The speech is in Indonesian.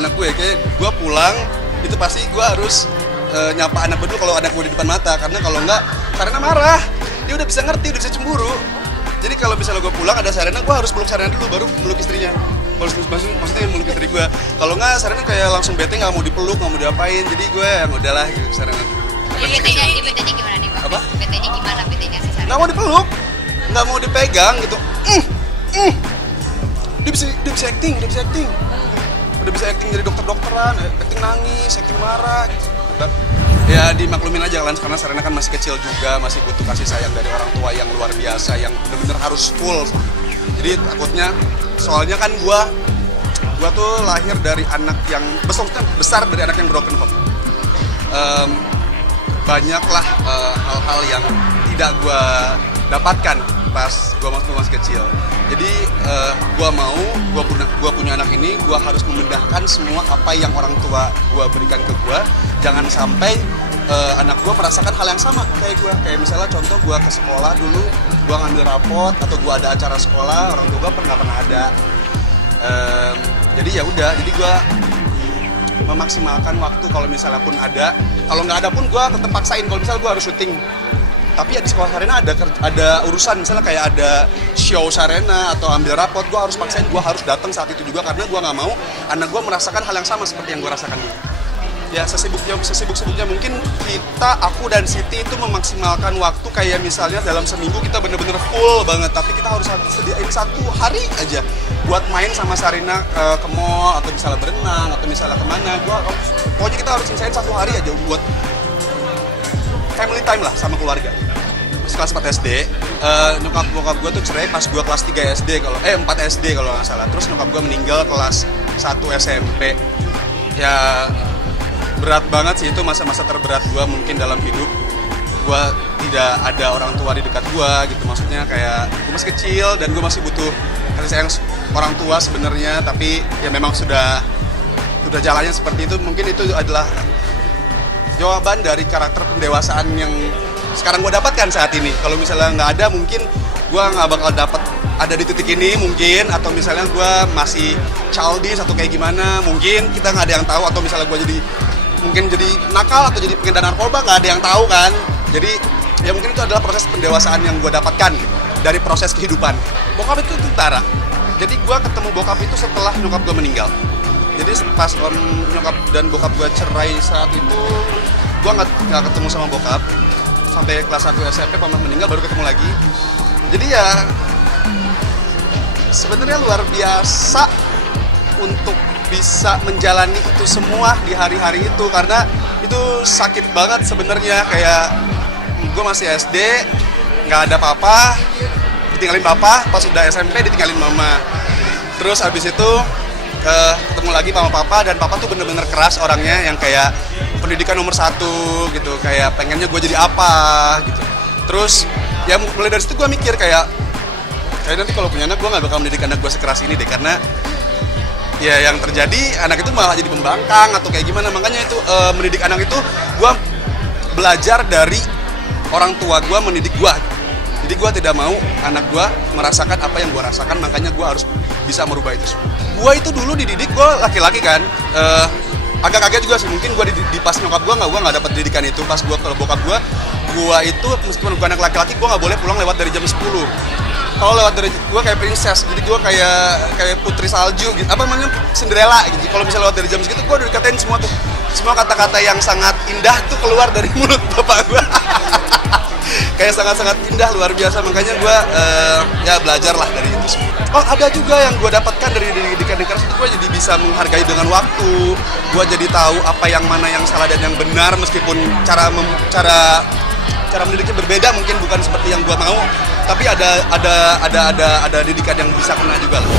anak gue, kayak gue pulang itu pasti gue harus nyapa anak gue dulu kalau anak gue di depan mata, karena kalau enggak Sarena marah, dia udah bisa ngerti, udah bisa cemburu. Jadi kalau misalnya gue pulang ada Sarena, gue harus peluk Sarena dulu baru peluk istrinya. Maksudnya meluk istri gue. Kalau enggak Sarena kayak langsung bete, nggak mau dipeluk, nggak mau diapain. Jadi gue yang udahlah gitu Sarena dulu. BT-nya gimana nih Pak? Apa? BT-nya gimana? BT-nya si Sarena? Nggak mau dipeluk, nggak mau dipegang gitu. Dia bisa acting, udah bisa acting jadi dokter-dokteran, acting nangis, acting marah gitu. Ya dimaklumin aja kan, karena Sarena kan masih kecil juga, masih butuh kasih sayang dari orang tua yang luar biasa, yang bener-bener harus full. Jadi takutnya, soalnya kan gua tuh lahir dari anak yang besar dari anak yang broken home. Banyaklah hal-hal yang tidak gua dapatkan pas gua masih kecil. Jadi gua punya anak ini, gua harus memindahkan semua apa yang orang tua gua berikan ke gua. Jangan sampai anak gua merasakan hal yang sama kayak gua. Kayak misalnya contoh gua ke sekolah dulu, gua ngambil rapot atau gua ada acara sekolah, orang tua gua pernah ada. Jadi ya udah, jadi gua memaksimalkan waktu kalau misalnya pun ada. Kalau nggak ada pun gua tetap paksain kalau misalnya gua harus syuting. Tapi ya di sekolah Sarena ada urusan, misalnya kayak ada show Sarena atau ambil rapot, gue harus paksain, gue harus datang saat itu juga karena gue nggak mau anak gue merasakan hal yang sama seperti yang gue rasakan dulu. Ya sesibuk-sibuknya mungkin aku dan Siti itu memaksimalkan waktu kayak misalnya dalam seminggu kita bener-bener full banget, tapi kita harus sediain 1 hari aja buat main sama Sarena ke mall atau misalnya berenang atau misalnya kemana. Pokoknya kita harus sisain 1 hari aja buat family time lah sama keluarga. Pas kelas 4 SD, nyokap bokap gue tuh cerai pas gue kelas 3 SD 4 SD kalau nggak salah. Terus nyokap gue meninggal kelas 1 SMP. Ya berat banget sih, itu masa-masa terberat gue mungkin dalam hidup. Gue tidak ada orang tua di dekat gue gitu, maksudnya kayak gue masih kecil dan gue masih butuh kasih sayang orang tua sebenarnya. Tapi ya memang sudah jalannya seperti itu. Mungkin itu adalah jawaban dari karakter pendewasaan yang sekarang gue dapatkan saat ini. Kalau misalnya nggak ada, mungkin gue nggak bakal dapat ada di titik ini mungkin, atau misalnya gue masih childish atau kayak gimana, mungkin kita nggak ada yang tahu, atau misalnya gue jadi nakal atau jadi pengedar narkoba, nggak ada yang tahu kan. Jadi ya mungkin itu adalah proses pendewasaan yang gue dapatkan dari proses kehidupan. Bokap itu tentara, jadi gue ketemu bokap itu setelah nyokap gue meninggal. Jadi pas nyokap dan bokap gue cerai saat itu, gue nggak ketemu sama bokap sampai kelas 1 SMP, paman meninggal baru ketemu lagi. Jadi ya sebenarnya luar biasa untuk bisa menjalani itu semua di hari-hari itu, karena itu sakit banget sebenarnya. Kayak gue masih SD, nggak ada papa, ditinggalin papa. Pas udah SMP ditinggalin mama. Terus habis itu ketemu lagi sama papa, dan papa tuh bener-bener keras orangnya, yang kayak pendidikan nomor 1 gitu, kayak pengennya gue jadi apa gitu. Terus ya mulai dari situ gue mikir kayak nanti kalau punya anak gue nggak bakal mendidik anak gue sekeras ini deh, karena ya yang terjadi anak itu malah jadi pembangkang atau kayak gimana. Makanya itu mendidik anak itu gue belajar dari orang tua gue mendidik gue. Jadi gue tidak mau anak gue merasakan apa yang gue rasakan, makanya gue harus bisa merubah itu semua. Gue itu dulu dididik, gue laki-laki kan, agak kaget juga sih, mungkin gue di pas nyokap gue nggak dapat didikan itu. Pas gue kalau bokap gue itu meskipun gue anak laki-laki, gue nggak boleh pulang lewat dari jam 10. Kalau lewat dari gue kayak princess, jadi gue kayak putri salju gitu, apa namanya, Cinderella gitu. Kalau misalnya lewat dari jam segitu, gue udah dikatain semua kata-kata yang sangat indah tuh keluar dari mulut bapak gue. Kayak sangat-sangat indah, luar biasa. Makanya gue ya belajar lah dari itu semua. Oh, ada juga yang gue dapatkan dari didikan keras itu, gue jadi bisa menghargai dengan waktu. Gue jadi tahu apa yang mana yang salah dan yang benar, meskipun cara mendidiknya berbeda, mungkin bukan seperti yang gue mau, tapi ada didikan yang bisa kena juga lah.